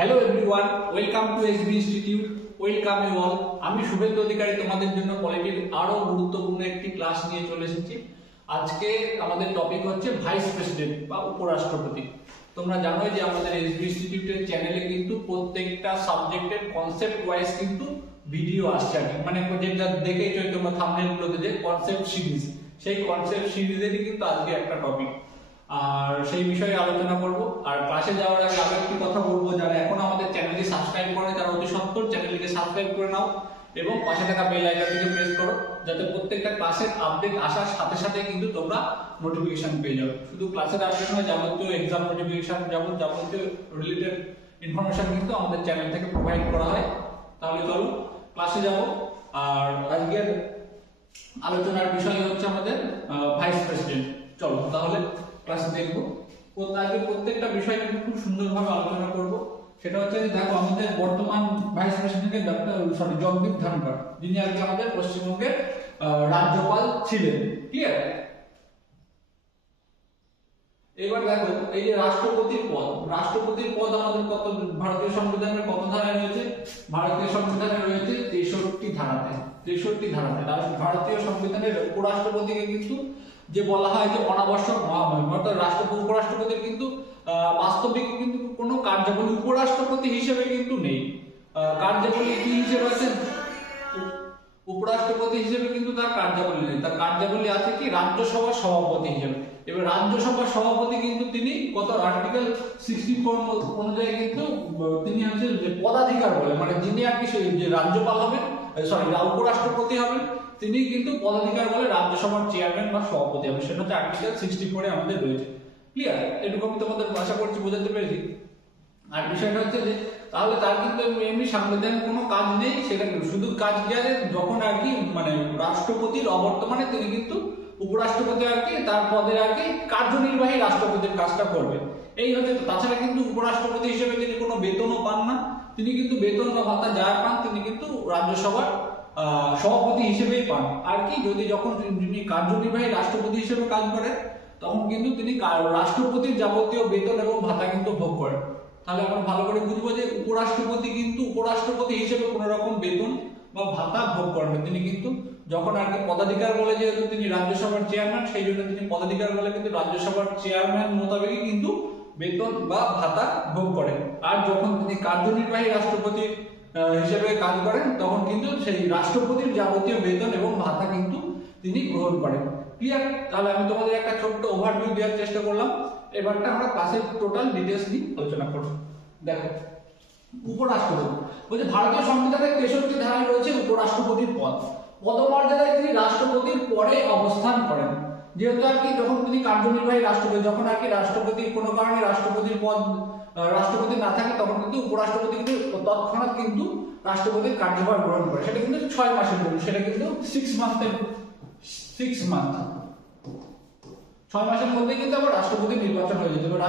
Hello everyone, welcome to SB institute. Welcome you all. আমি শুভেন্দু অধিকারী তোমাদের জন্য পলিটির আরো গুরুত্বপূর্ণ একটি ক্লাস নিয়ে চলে এসেছি। আজকে আমাদের টপিক হচ্ছে ভাইস প্রেসিডেন্ট বা উপরাষ্ট্রপতি। তোমরা জানো যে আমাদের এসবি ইনস্টিটিউটের চ্যানেলে কিন্তু প্রত্যেকটা সাবজেক্টের কনসেপ্ট ওয়াইজ কিন্তু ভিডিও আসছে আর কি, মানে যেটা দেখেইছো তোমরা থাম্বনেলগুলোতে যে কনসেপ্ট সিরিজ, সেই কনসেপ্ট সিরিজেরই কিন্তু আজকে একটা টপিক, আর সেই বিষয়ে আলোচনা করব। আর ক্লাসে যাওয়ার আগে আরো একটি কথা বলবো, যারা এখন আমাদের চ্যানেলটি সাবস্ক্রাইব করে তারা অতি সত্বর চ্যানেলটিকে সাবস্ক্রাইব করে নাও এবং পাশে থাকা বেল আইকনটিকে প্রেস করো, যাতে প্রত্যেকটা ক্লাসের আপডেট আসার সাথে সাথে কিন্তু তোমরা নোটিফিকেশন পেয়ে যাও। শুধু ক্লাসের আপডেট নয়, যাবতীয় এক্সাম নোটিফিকেশন যাবতীয় রিলেটেড ইনফরমেশন কিন্তু আমাদের চ্যানেল থেকে প্রোভাইড করা হয়। তাহলে চলো ক্লাসে যাব। আর আজকের আলোচনার বিষয় হচ্ছে আমাদের ভাইস প্রেসিডেন্ট। চলো তাহলে ক্লাসে দেখবো। আজকে প্রত্যেকটা বিষয় কিন্তু খুব সুন্দরভাবে আলোচনা করব। সেটা হচ্ছে দেখো, আমাদের বর্তমান ভাইস প্রেসিডেন্টের জগদীপ ধনখড়, যিনি আজকে আমাদের পশ্চিমবঙ্গের রাজ্যপাল ছিলেন। ক্লিয়ার? এবার দেখো, এই যে রাষ্ট্রপতির পদ আমাদের কত, ভারতীয় সংবিধানের কত ধারায় রয়েছে? ভারতীয় সংবিধানে রয়েছে 63 ধারাতে। ভারতীয় সংবিধানের উপরাষ্ট্রপতিকে কিন্তু যে বলা হয় যে অনাবশ্যক মহামহিম, অর্থাৎ উপরাষ্ট্রপতির কিন্তু বাস্তবিক কিন্তু কোনো কার্যাবলী উপরাষ্ট্রপতি হিসেবে কিন্তু নেই। কার্যাবলী কি হিসেবে আছে? উপরাষ্ট্রপতি হিসেবে কিন্তু তার কার্যাবলী নেই। তার কার্যাবলী আছে কি? রাজ্যসভার সভাপতি হিসেবে। এবার রাজ্যসভার সভাপতি কিন্তু তিনি কত আর্টিকেল 64 অনুযায়ী কিন্তু তিনি হচ্ছে যে পদাধিকার বলে, মানে যিনি আর কি যে রাজ্যপাল হবেন, উপরাষ্ট্রপতি হবেন, তিনি কিন্তু পদাধিকার বলে রাজ্যসভার চেয়ারম্যান বা সভাপতি হবে। সেটা হচ্ছে আর্টিকেল 64 আমাদের রয়েছে। ক্লিয়ার? এটুকু আমি তোমাদের আশা করছি বোঝাতে পেরেছি। আর বিষয়টা হচ্ছে যে তাহলে তার কিন্তু এমনি সাংবিধানিক কোনো কাজ নেই, সেটা শুধু কাজ কি আছে যখন আর কি মানে রাষ্ট্রপতির অবর্তমানে তিনি কিন্তু উপরাষ্ট্রপতি আর কি তার পদের আর কি কার্যনির্বাহী রাষ্ট্রপতির কাজটা করবে, এই হচ্ছে। তাছাড়া কিন্তু উপরাষ্ট্রপতি হিসেবে তিনি কোনো বেতনও পান না। তিনি কিন্তু বেতন বা ভাতা যা পান তিনি কিন্তু রাজ্যসভার সভাপতি হিসেবেই পান আর কি। যখন তিনি কার্যনির্বাহী রাষ্ট্রপতি হিসেবে কাজ করেন তখন কিন্তু তিনি রাষ্ট্রপতির যাবতীয় বেতন এবং ভাতা কিন্তু ভোগ করেন। তাহলে আমরা ভালো করে বুঝবো যে উপরাষ্ট্রপতি কিন্তু উপরাষ্ট্রপতি হিসেবে কোনো রকম বেতন বা ভাতা ভোগ করেন। তিনি কিন্তু যখন আর কি পদাধিকার বলে, যেহেতু তিনি রাজ্যসভার চেয়ারম্যান, সেই জন্য তিনি পদাধিকার বলে কিন্তু রাজ্যসভার চেয়ারম্যান মোতাবেকই কিন্তু বেতন বা ভাতা ভোগ করেন। আর যখন তিনি কার্যনির্বাহী রাষ্ট্রপতি হিসেবে কাজ করেন তখন কিন্তু সেই রাষ্ট্রপতির যাবতীয় বেতন এবং ভাতা কিন্তু তিনি গ্রহণ করেন। ক্লিয়ার? তাহলে আমি তোমাদের একটা ছোট্ট ওভারভিউ দেওয়ার চেষ্টা করলাম। এবারটা আমরা ক্লাসের টোটাল ডিটেইলস নিয়ে আলোচনা করব। দেখো, উপরাষ্ট্রপতি বলছে ভারতীয় সংবিধানের 63 ধারায় রয়েছে উপরাষ্ট্রপতির পদ। পদমর্যাদায় তিনি রাষ্ট্রপতির পরে অবস্থান করেন। যেহেতু আর কি যখন তিনি কার্যনির্বাহী রাষ্ট্রপতি, যখন আর কি রাষ্ট্রপতির কোনো কারণে রাষ্ট্রপতির পদ রাষ্ট্রপতি না থাকে, তখন কিন্তু উপরাষ্ট্রপতি কিন্তু তৎক্ষণাৎ কিন্তু রাষ্ট্রপতির কার্যভার গ্রহণ করে। সেটা কিন্তু 6 মাসের জন্য, সেটা কিন্তু 6 মান্থ 6 মাসের মধ্যে কিন্তু আবার রাষ্ট্রপতি নির্বাচন হয়ে যেতে পারে।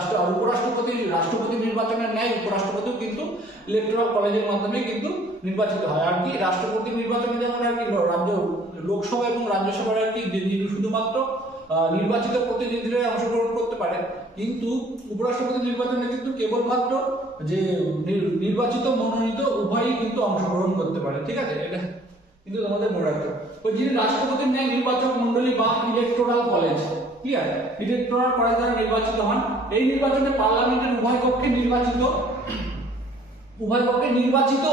রাষ্ট্রপতি নির্বাচনের ন্যায় উপরাষ্ট্রপতিও কিন্তু ইলেকটোরাল কলেজের মাধ্যমে কিন্তু নির্বাচিত হয় আর কি। রাষ্ট্রপতি নির্বাচনে যেমন আর কি লোকসভা এবং রাজ্যসভার আর কি শুধুমাত্র নির্বাচিত প্রতিনিধিরা অংশগ্রহণ করতে পারে, কিন্তু উপরাষ্ট্রপতি নির্বাচনে কিন্তু কেবলমাত্র যে নির্বাচিত মনোনীত উভয়ই কিন্তু অংশগ্রহণ করতে পারে। ঠিক আছে? এটা কিন্তু তোমাদের মনে রাখতে হবে। ওই যিনি রাষ্ট্রপতির ন্যায় নির্বাচক মন্ডলী বা electoral college, clear, electoral college দ্বারা নির্বাচিত হন। এই নির্বাচনে পার্লামেন্টের উভয় পক্ষে নির্বাচিত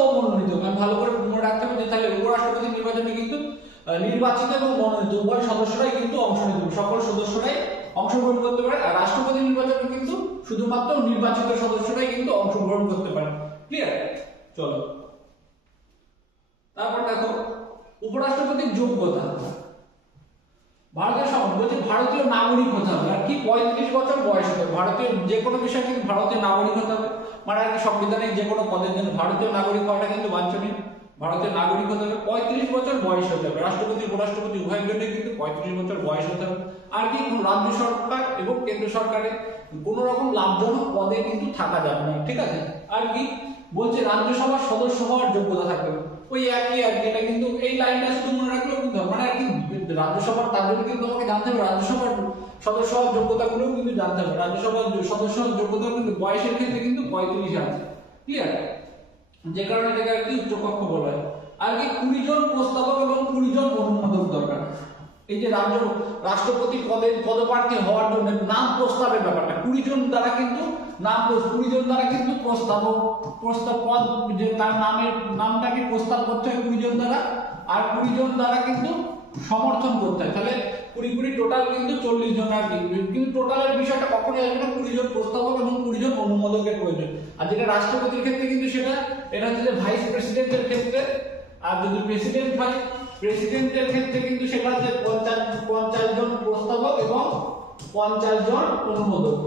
ও মনোনীত, আমি ভালো করে মনে রাখতে হবে যে তাহলে উপরাষ্ট্রপতি নির্বাচনে কিন্তু নির্বাচিত এবং মনোনীত উভয় সদস্যরাই কিন্তু অংশ নিতে পারে, সকল সদস্যরাই অংশগ্রহণ করতে পারে। আর রাষ্ট্রপতি নির্বাচনে কিন্তু শুধুমাত্র নির্বাচিত সদস্যরাই কিন্তু অংশগ্রহণ করতে পারে। ক্লিয়ার? চলো তারপর দেখো উপরাষ্ট্রপতির যোগ্যতা। ভারতীয় নাগরিক হতে হবে আর কি, 35 বছর বয়স হতে হবে। ভারতীয় যে কোনো বিষয় কিন্তু ভারতীয় নাগরিক হতে হবে, মানে আর কি সাংবিধানিক যে কোনো পদের জন্য ভারতীয় নাগরিক হওয়াটা কিন্তু বাঞ্ছনীয়। ভারতীয় নাগরিক হতে হবে, 35 বছর বয়স হতে হবে। রাষ্ট্রপতি উপরাষ্ট্রপতি উভয়ের জন্য কিন্তু 35 বছর বয়স হতে হবে। আর কি রাজ্য সরকার এবং কেন্দ্র সরকারের কোনো রকম লাভজনক পদে কিন্তু থাকা যাবে না। ঠিক আছে? আর কি বলছে রাজ্যসভার সদস্য হওয়ার যোগ্যতা থাকবে। ওই একই আর কি, এটা কিন্তু এই লাইনটা শুধু মনে রাখলেও কিন্তু মানে আর কি রাজ্যসভার তার জন্য কিন্তু তোমাকে জানতে হবে রাজ্যসভার সদস্য যোগ্যতাগুলোও কিন্তু জানতে হবে। রাজ্যসভার সদস্য যোগ্যতা কিন্তু বয়সের ক্ষেত্রে কিন্তু 35 আছে। ক্লিয়ার? যে কারণে এটাকে আর কি উচ্চকক্ষ বলা হয়। আর কি 20 জন প্রস্তাবক এবং 20 জন অনুমোদক দরকার। এই যে রাষ্ট্রপতি পদপ্রার্থী হওয়ার জন্য নাম প্রস্তাবের ব্যাপারটা 20 জন দ্বারা কিন্তু 20 জন দ্বারা কিন্তু প্রস্তাব পদ যে তার নামটাকে প্রস্তাব করতে হয় 20 জন দ্বারা, আর 20 জন দ্বারা কিন্তু সমর্থন করতে হয়। তাহলে 20 টোটাল কিন্তু 40 জন আর কি। কিন্তু টোটালের বিষয়টা কখনোই আসবে না, 20 জন প্রস্তাবক এবং 20 জন অনুমোদকের প্রয়োজন। আর যেটা রাষ্ট্রপতির ক্ষেত্রে কিন্তু এটা হচ্ছে যে ভাইস প্রেসিডেন্টের ক্ষেত্রে, আর যদি প্রেসিডেন্ট হয় প্রেসিডেন্টের ক্ষেত্রে কিন্তু সেটা হচ্ছে 50 জন প্রস্তাবক এবং 50 জন অনুমোদক,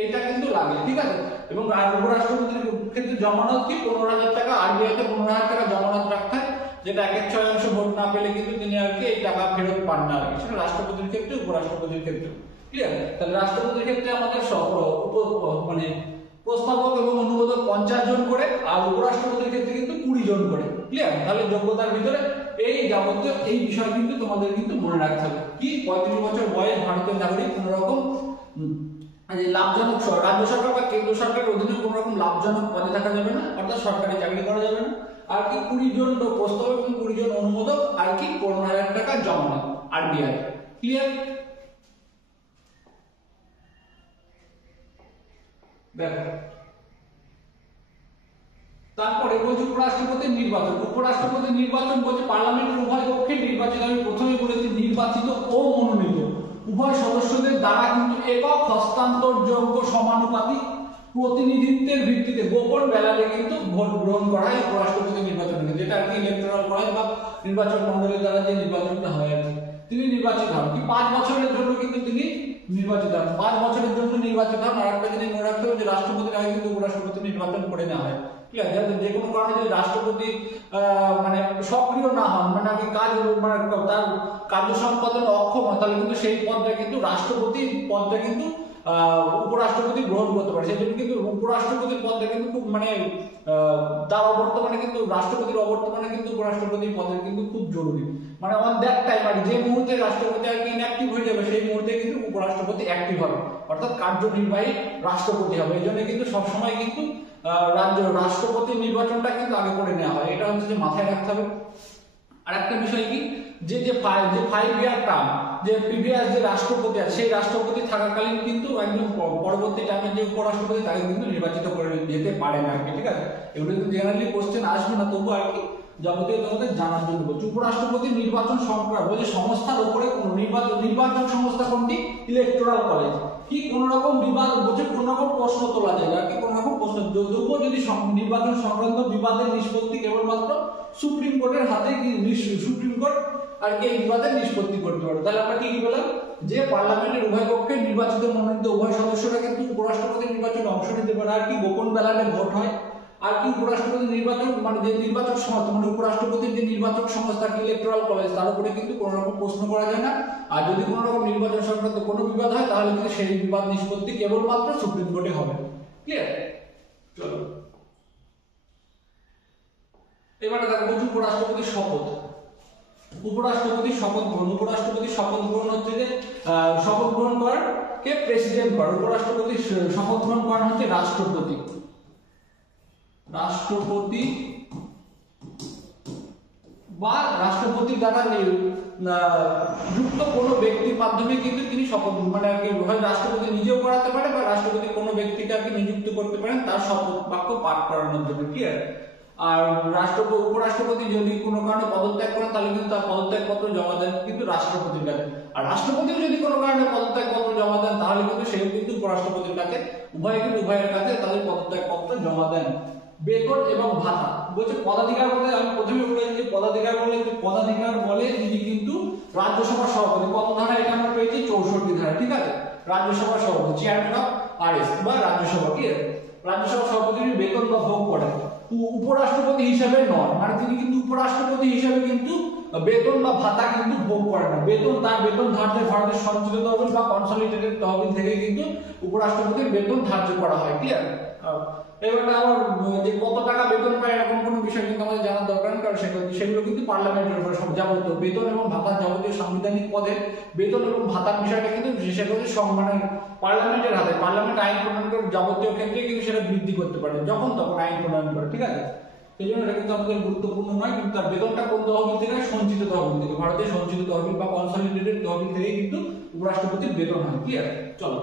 এইটা কিন্তু লাগে, ঠিক আছে? এবং উপরাষ্ট্রপতির ক্ষেত্রে জমানত কি 15,000 টাকা, আরবিআইতে 15,000 টাকা জমানত রাখতে হয়, যেটা 1/6 ভোট না পেলে কিন্তু তিনি আর কি এই টাকা ফেরত পান না আর কি। সেটা রাষ্ট্রপতির ক্ষেত্রে, উপরাষ্ট্রপতির ক্ষেত্রে, ক্লিয়ার? তাহলে রাষ্ট্রপতির ক্ষেত্রে আমাদের মানে প্রস্তাবক এবং অনুমোদক 50 জন করে, আর উপরাষ্ট্রপতির ক্ষেত্রে কিন্তু 20 জন করে, ক্লিয়ার? তাহলে যোগ্যতার ভিতরে এই যাবতীয় এই বিষয় কিন্তু তোমাদের কিন্তু মনে রাখতে হবে। কি 35 বছর বয়স, ভারতীয় নাগরিক, কোন রকম লাভজনক রাজ্য সরকার বা কেন্দ্র সরকারের অধীনে কোন রকম লাভজনক পদে থাকা যাবে না, অর্থাৎ সরকারি চাকরি করা যাবে না। আর কি 20 জন প্রস্তাবক এবং 20 জন অনুমোদক, আর কি 15,000 টাকা জমানত আরবিআই, ক্লিয়ার? দেখো তারপরে বলছি উপরাষ্ট্রপতির নির্বাচন। উপরাষ্ট্রপতির নির্বাচন বলছে পার্লামেন্টের উভয় কক্ষে নির্বাচিত, আমি প্রথমে বলেছি নির্বাচিত ও মনোনীত উভয় সদস্যদের দ্বারা কিন্তু একক হস্তান্তরযোগ্য সমানুপাতিক প্রতিনিধিত্বের ভিত্তিতে গোপন ব্যালটে কিন্তু ভোট গ্রহণ করা হয় উপরাষ্ট্রপতি নির্বাচনে, যেটা আর কি ইলেকটোরাল কলেজ বা নির্বাচন মণ্ডলের দ্বারা যে নির্বাচনটা হয় আর কি। তিনি নির্বাচিত হন কি 5 বছরের জন্য কিন্তু তিনি নির্বাচিত হন, 5 বছরের জন্য নির্বাচিত হন। আর একটা জিনিস মনে রাখতে হবে যে রাষ্ট্রপতির আগে কিন্তু উপরাষ্ট্রপতি নির্বাচন করে নেওয়া হয়, ঠিক আছে? যে কোনো কারণে যদি রাষ্ট্রপতি মানে সক্রিয় না হন, মানে আমি তার কার্য সম্পাদন অক্ষম হয়, তাহলে কিন্তু সেই পদটা কিন্তু রাষ্ট্রপতির পদটা কিন্তু উপরাষ্ট্রপতি গ্রহণ করতে পারে। সেই জন্য কিন্তু উপরাষ্ট্রপতির পদটা কিন্তু খুব মানে তার অবর্তমানে কিন্তু রাষ্ট্রপতির অবর্তমানে কিন্তু উপরাষ্ট্রপতির পদের কিন্তু খুব জরুরি। মানে অন দ্যাট টাইম আর যে মুহূর্তে রাষ্ট্রপতি আর কি ইনঅ্যাক্টিভ হয়ে যাবে, সেই মুহূর্তে কিন্তু উপরাষ্ট্রপতি অ্যাক্টিভ হবে, অর্থাৎ কার্যনির্বাহী রাষ্ট্রপতি হবে। এই জন্য কিন্তু সবসময় কিন্তু রাষ্ট্রপতির নির্বাচনটা কিন্তু আগে করে নেওয়া হয়, এটা হচ্ছে যে মাথায় রাখতে হবে। আর একটা বিষয় কি যে 5 ইয়ার টার্ম যে প্রিভিয়াস যে রাষ্ট্রপতি আছে, সেই রাষ্ট্রপতি থাকাকালীন কিন্তু একদম পরবর্তী টাইমে যে উপরাষ্ট্রপতি তাকে কিন্তু নির্বাচিত করে যেতে পারে না আর কি, ঠিক আছে? এগুলো কিন্তু জেনারেলি কোশ্চেন আসবে না, তবু আর কি যাবতীয় তোমাদের জানার জন্য বলছি। উপরাষ্ট্রপতি নির্বাচন সংক্রান্ত যে সংস্থার উপরে কোন নির্বাচন সংস্থা কোনটি? Electoral college. কি কোন রকম বিবাদ বলছে, কোন রকম প্রশ্ন তোলা যায় আর কি, কোন রকম প্রশ্ন যদি নির্বাচন সংক্রান্ত বিবাদের নিষ্পত্তি কেবলমাত্র সুপ্রিম কোর্টের হাতে, সুপ্রিম কোর্ট আর কি এই বিবাদের নিষ্পত্তি করতে পারে। তাহলে আমরা কি বললাম যে পার্লামেন্টের উভয় পক্ষে নির্বাচিত মনোনীত উভয় সদস্যরা কিন্তু উপরাষ্ট্রপতি নির্বাচনে অংশ নিতে পারে, আর কি গোপন ব্যালটে ভোট হয়। আর কি উপরাষ্ট্রপতি নির্বাচন মানে যে নির্বাচক সংস্থা, মানে উপরাষ্ট্রপতির যে নির্বাচক সংস্থা কি ইলেকটোরাল কলেজ, তার উপরে কিন্তু কোনো রকম প্রশ্ন করা যায় না। আর যদি কোনো রকম নির্বাচন সংক্রান্ত কোনো বিবাদ হয়, তাহলে কিন্তু সেই বিবাদ নিষ্পত্তি কেবলমাত্র সুপ্রিম কোর্টে হবে, ক্লিয়ার? চলো এবারে দেখো উপরাষ্ট্রপতির শপথ। উপরাষ্ট্রপতির শপথ গ্রহণ। উপরাষ্ট্রপতির শপথ গ্রহণ হচ্ছে যে শপথ গ্রহণ করার কে প্রেসিডেন্ট করে, উপরাষ্ট্রপতির শপথ গ্রহণ করানো হচ্ছে রাষ্ট্রপতি বা রাষ্ট্রপতির দ্বারা যুক্ত কোনো ব্যক্তির মাধ্যমে কিন্তু তিনি শপথ মানে আর কি হয় রাষ্ট্রপতি নিজেও করাতে পারে বা রাষ্ট্রপতি কোনো ব্যক্তিকে আর কি নিযুক্ত করতে পারেন তার শপথ বাক্য পাঠ করানোর জন্য, ক্লিয়ার? আর উপরাষ্ট্রপতি যদি কোনো কারণে পদত্যাগ করেন, তাহলে কিন্তু তার পদত্যাগ পত্র জমা দেন কিন্তু রাষ্ট্রপতির কাছে। আর রাষ্ট্রপতি যদি কোনো কারণে পদত্যাগ পত্র জমা দেন, তাহলে কিন্তু সেও কিন্তু উপরাষ্ট্রপতির কাছে, উভয়ের কাছে তাদের পদত্যাগ পত্র জমা দেন। বেতন এবং ভাতা বলছে পদাধিকার বলে, আমি প্রথমে বলেছি পদাধিকার বলে তিনি কিন্তু রাজ্যসভার সভাপতি। কত ধারা এটা আমরা পেয়েছি? 64 ধারা, ঠিক আছে? রাজ্যসভার সভাপতি চেয়ারম্যান অফ আরএস বা রাজ্যসভা, কি রাজ্যসভার সভাপতির বেতন বা ভোগ করেন। উপরাষ্ট্রপতি হিসেবে নন, মানে তিনি কিন্তু উপরাষ্ট্রপতি হিসেবে কিন্তু বেতন বা ভাতা কিন্তু ভোগ করেন না। তার বেতন ধার্য ভারতের সঞ্চিত তহবিল বা কনসলিডেটেড তহবিল থেকে কিন্তু উপরাষ্ট্রপতির বেতন ধার্য করা হয়, ক্লিয়ার? এবার আমার যে কত টাকা বেতন পায় এরকম কোনো বিষয় কিন্তু আমাদের জানার দরকার নেই, কারণ সেগুলো কিন্তু পার্লামেন্টের উপর সব যাবতীয় বেতন এবং ভাতার যাবতীয় সাংবিধানিক পদে বেতন এবং ভাতার বিষয়টা কিন্তু সেগুলো মানে পার্লামেন্টের হাতে, পার্লামেন্ট আইন প্রণয়ন করে যাবতীয় ক্ষেত্রে কিন্তু সেটা বৃদ্ধি করতে পারে যখন তখন আইন প্রণয়ন করে, ঠিক আছে। সেই জন্য এটা কিন্তু আমাদের গুরুত্বপূর্ণ নয়, কিন্তু তার বেতনটা কোন তহবিল থেকে? সঞ্চিত তহবিল থেকে, ভারতের সঞ্চিত তহবিল বা কনসলিডেটেড তহবিল থেকে কিন্তু উপরাষ্ট্রপতির বেতন হয়। ক্লিয়ার? চলো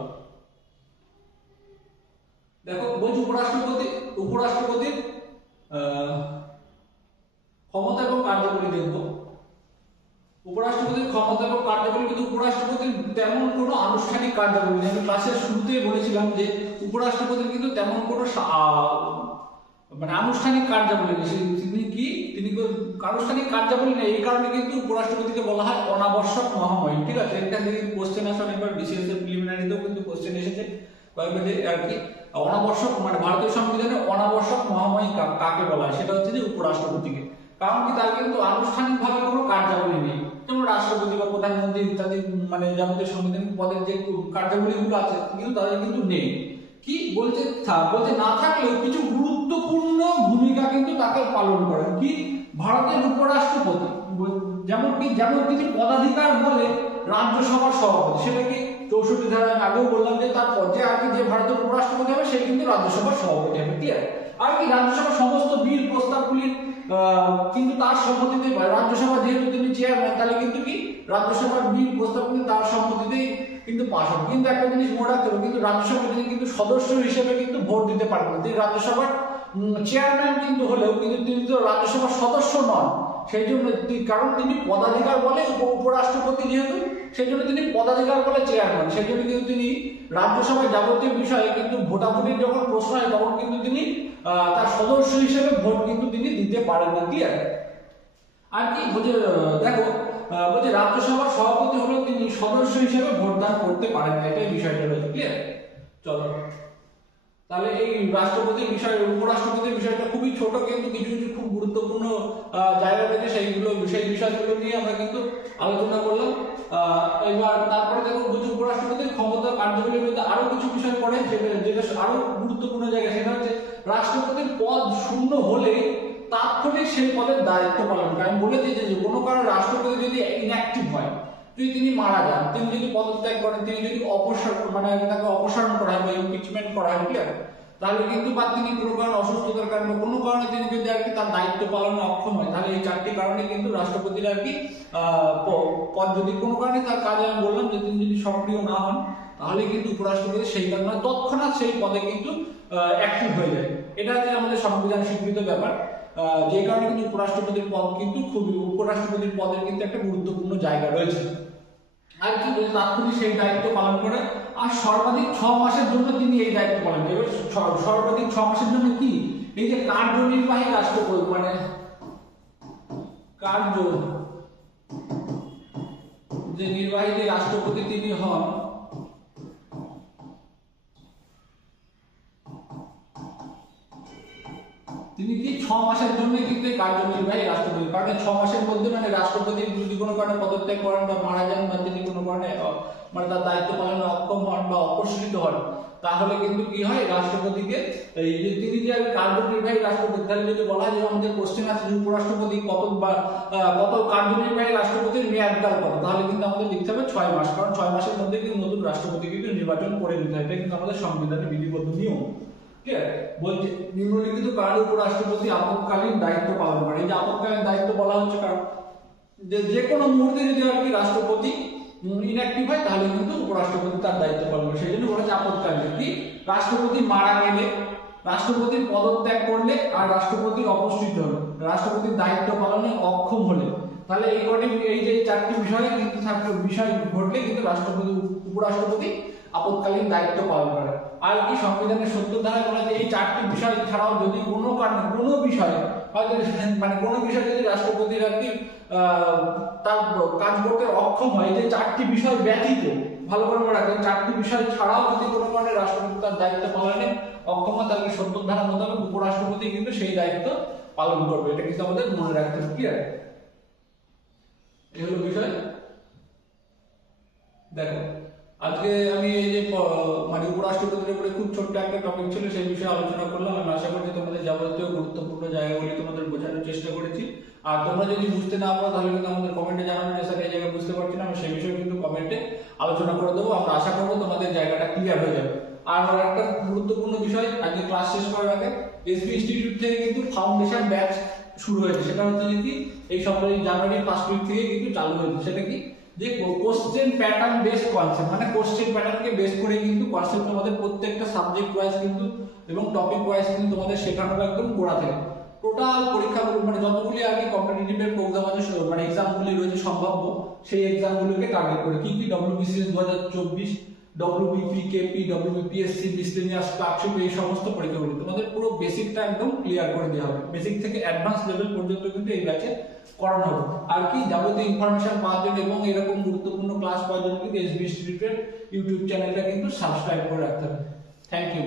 দেখো, বলছি উপরাষ্ট্রপতির ক্ষমতা এবং কার্যাবলী দেখবো। উপরাষ্ট্রপতির ক্ষমতা এবং কার্যাবলী, কিন্তু উপরাষ্ট্রপতির তেমন কোনো আনুষ্ঠানিক কার্যাবলী নেই। আমি ক্লাসের শুরুতেই বলেছিলাম যে উপরাষ্ট্রপতির কিন্তু তেমন কোনো মানে আনুষ্ঠানিক কার্যাবলী নেই। তিনি আনুষ্ঠানিক কার্যাবলী নেই, এই কারণে কিন্তু উপরাষ্ট্রপতিকে বলা হয় অনাবশ্যক মহামহিম, ঠিক আছে। এখান থেকে কোশ্চেন আসে অনেকবার, বিসিএস এর প্রিলিমিনারিতেও কিন্তু কোশ্চেন এসেছে কয়েকবার আর কি। অনাবশ্যক মানে ভারতীয় সংবিধানে অনাবশ্যক মহামহিম কাকে বলা হয়? সেটা হচ্ছে যে উপরাষ্ট্রপতিকে। কারণ কি? তার কিন্তু আনুষ্ঠানিকভাবে কোনো কার্যাবলী নেই, যেমন রাষ্ট্রপতি বা প্রধানমন্ত্রী ইত্যাদি মানে যাবতীয় সাংবিধানিক পদের যে কার্যাবলীগুলো আছে কিন্তু তাদের কিন্তু নেই। কি বলছে? না থাকলেও কিছু গুরুত্বপূর্ণ ভূমিকা কিন্তু তাকে পালন করেন কি ভারতের উপরাষ্ট্রপতি। যেমন কিছু পদাধিকার বলে রাজ্যসভার সভাপতি, সেটা কি 64 ধারায় আগেও বললাম যে তার পর্যায়ে আর কি যে ভারতের উপরাষ্ট্রপতি হবে সে কিন্তু রাজ্যসভার সভাপতি হবে। ক্লিয়ার? আর কি রাজ্যসভার সমস্ত বিল প্রস্তাবগুলি কিন্তু তার সম্মতিতে, রাজ্যসভা যেহেতু তিনি চেয়ারম্যান, তাহলে কিন্তু কি রাজ্যসভার বিল প্রস্তাবগুলি তার সম্মতিতেই কিন্তু পাস হবে। কিন্তু একটা জিনিস মনে রাখতে হবে, কিন্তু রাজ্যসভা তিনি কিন্তু সদস্য হিসেবে কিন্তু ভোট দিতে পারবেন। তিনি রাজ্যসভার চেয়ারম্যান কিন্তু হলেও কিন্তু তিনি তো রাজ্যসভার সদস্য নন। সেই জন্য কারণ তিনি পদাধিকার বলে উপরাষ্ট্রপতি যেহেতু, সেই জন্য তিনি পদাধিকার বলে চেয়ারম্যান। সেই জন্য কিন্তু তিনি রাজ্যসভায় যাবতীয় বিষয়ে কিন্তু ভোটাভুটির যখন প্রশ্ন হয় তখন কিন্তু তিনি তার সদস্য হিসেবে ভোট কিন্তু তিনি দিতে পারেন না। কি আর কি বলছে দেখো, বলছে রাজ্যসভার সভাপতি হলেও তিনি সদস্য হিসেবে ভোটদান করতে পারেন না, এটাই বিষয়টা রয়েছে। ক্লিয়ার? চলো তাহলে এই রাষ্ট্রপতির বিষয়, উপরাষ্ট্রপতির বিষয়টা খুবই ছোট, কিন্তু কিছু কিছু খুব গুরুত্বপূর্ণ জায়গা থেকে সেই বিষয়গুলো নিয়ে আমরা কিন্তু আলোচনা করলাম। এবার তারপরে দেখো, উপরাষ্ট্রপতির ক্ষমতা কার্যবলীর মধ্যে আরো কিছু বিষয় পড়ে যেটা আরো গুরুত্বপূর্ণ জায়গা, সেটা হচ্ছে রাষ্ট্রপতির পদ শূন্য হলে তাৎক্ষণিক সেই পদের দায়িত্ব পালন করে। আমি বলেছি যে কোনো কারণে রাষ্ট্রপতি যদি ইনঅ্যাক্টিভ হয়, যদি তিনি মারা যান, তিনি যদি পদত্যাগ করেন, তিনি যদি তাকে অপসারণ করা হয় বা ইমপিচমেন্ট করা হয়, ক্লিয়ার, তাহলে কিন্তু বা তিনি কোনো কারণে অসুস্থতার কারণে কোনো কারণে তিনি যদি আর কি তার দায়িত্ব পালনে অক্ষম হয়, তাহলে এই চারটি কারণে কিন্তু রাষ্ট্রপতির আর কি পদ যদি কোনো কারণে তার কাজে, আমি বললাম যে তিনি যদি সক্রিয় না হন, তাহলে কিন্তু উপরাষ্ট্রপতি সেই কারণে তৎক্ষণাৎ সেই পদে কিন্তু অ্যাক্টিভ হয়ে যায়। এটা হচ্ছে আমাদের সংবিধান স্বীকৃত ব্যাপার, যে কারণে কিন্তু উপরাষ্ট্রপতির পদ কিন্তু উপরাষ্ট্রপতির পদের কিন্তু একটা গুরুত্বপূর্ণ জায়গা রয়েছে। আর কি বলছে, তাৎক্ষণিক সেই দায়িত্ব পালন করে, আর সর্বাধিক 6 মাসের জন্য তিনি এই দায়িত্ব পালন করেন। এবার সর্বাধিক 6 মাসের জন্য কি এই যে কার্যনির্বাহী রাষ্ট্রপতি মানে যে নির্বাহী যে রাষ্ট্রপতি তিনি হন, তিনি কি 6 মাসের জন্য কিন্তু কার্যনির্বাহী রাষ্ট্রপতি। কারণ 6 মাসের মধ্যে মানে রাষ্ট্রপতি যদি কোনো কারণে পদত্যাগ করেন বা মারা যান বা তিনি কোনো কারণে মানে তার দায়িত্ব পালনে অক্ষম হন বা অপসারিত হন, তাহলে কিন্তু কি হয় রাষ্ট্রপতিকে এই যে তিনি যে কার্যনির্বাহী রাষ্ট্রপতি, তাহলে যদি বলা হয় যে আমাদের কোশ্চেন আছে যে উপরাষ্ট্রপতি কত কার্যনির্বাহী রাষ্ট্রপতির মেয়াদকাল কত, তাহলে কিন্তু আমাদের লিখতে হবে 6 মাস। কারণ 6 মাসের মধ্যে কিন্তু নতুন রাষ্ট্রপতি কিন্তু নির্বাচন করে নিতে হয়, এটা কিন্তু আমাদের সংবিধানের বিধিবদ্ধ নিয়ম। ঠিক আছে? বলছে নিম্নলিখিত কারণে উপরাষ্ট্রপতি আপৎকালীন দায়িত্ব পালন করে। এই যে আপৎকালীন দায়িত্ব বলা হচ্ছে কারণ যে কোনো মুহূর্তে যদি আর কি রাষ্ট্রপতি ইনঅ্যাক্টিভ হয়, তাহলে কিন্তু উপরাষ্ট্রপতি তার দায়িত্ব পালন করে। সেই জন্য বলা হচ্ছে আপৎকালীন। কি রাষ্ট্রপতি মারা গেলে, রাষ্ট্রপতির পদত্যাগ করলে, আর রাষ্ট্রপতির অপস্থিত হলে, রাষ্ট্রপতির দায়িত্ব পালনে অক্ষম হলে, তাহলে এই যে 4টি বিষয়ে কিন্তু বিষয় ঘটলে কিন্তু উপরাষ্ট্রপতি আপৎকালীন দায়িত্ব পালন করে। আর কি সংবিধানের 70 ধারায় বলা যে এই 4টি বিষয় ছাড়াও যদি কোনো কারণে কোনো বিষয়ে হয়তো মানে কোনো বিষয় যদি রাষ্ট্রপতির আর কি তার কাজ করতে অক্ষম হয়, যে 4টি বিষয় ব্যতীত, ভালো করে মনে রাখবেন, 4টি বিষয় ছাড়াও যদি কোনো কারণে রাষ্ট্রপতি তার দায়িত্ব পালনে অক্ষম হয়, তাহলে 70 ধারা মোতাবেক উপরাষ্ট্রপতি কিন্তু সেই দায়িত্ব পালন করবে। এটা কিন্তু আমাদের মনে রাখতে হবে। ক্লিয়ার? এই হলো বিষয়। দেখো আজকে আমি এই যে মানে উপরাষ্ট্রপতির উপরে খুব ছোট্ট একটা টপিক ছিল, সেই বিষয়ে আলোচনা করলাম। আমি আশা করি তোমাদের যাবতীয় গুরুত্বপূর্ণ জায়গাগুলি তোমাদের বোঝানোর চেষ্টা করেছি। আর তোমরা যদি বুঝতে না পারো তাহলে কিন্তু আমাদের কমেন্টে জানাবে যে স্যার এই জায়গায় বুঝতে পারছি না, আমি সেই বিষয়ে কিন্তু কমেন্টে আলোচনা করে দেবো। আমরা আশা করবো তোমাদের জায়গাটা ক্লিয়ার হয়ে যাবে। আর একটা গুরুত্বপূর্ণ বিষয়, আজকে ক্লাস শেষ করার আগে এসবি ইনস্টিটিউট থেকে কিন্তু ফাউন্ডেশন ব্যাচ শুরু হয়েছে। সেটা হচ্ছে কি এই সপ্তাহে জানুয়ারির 1 উইক থেকে কিন্তু চালু হয়েছে। সেটা কি যে কোশ্চেন প্যাটার্ন বেসড কনসেপ্ট, মানে কোশ্চেন প্যাটার্নকে বেস করে কিন্তু কনসেপ্ট তোমাদের প্রত্যেকটা সাবজেক্ট ওয়াইজ কিন্তু এবং টপিক ওয়াইজ কিন্তু তোমাদের শেখানো একদম গোড়া থেকে। টোটাল পরীক্ষাগুলো মানে যতগুলি আগে কম্পিটিটিভের প্রোগ্রাম আছে মানে এক্সামগুলি রয়েছে সম্ভাব্য, সেই এক্সামগুলোকে টার্গেট করে কি কি WBCS 2024, WBP, KP, WBPSC, miscellaneous, clerkship, এই সমস্ত পরীক্ষাগুলি তোমাদের পুরো বেসিকটা একদম ক্লিয়ার করে দেওয়া হবে। বেসিক থেকে অ্যাডভান্স লেভেল পর্যন্ত কিন্তু এই ব্যাচে করানো হবে। আর কি যাবতীয় ইনফরমেশন পাওয়ার জন্য এবং এরকম গুরুত্বপূর্ণ ক্লাস পাওয়ার জন্য কিন্তু এসবি ইনস্টিটিউটের ইউটিউব চ্যানেলটা কিন্তু সাবস্ক্রাইব করে রাখতে হবে। Thank you.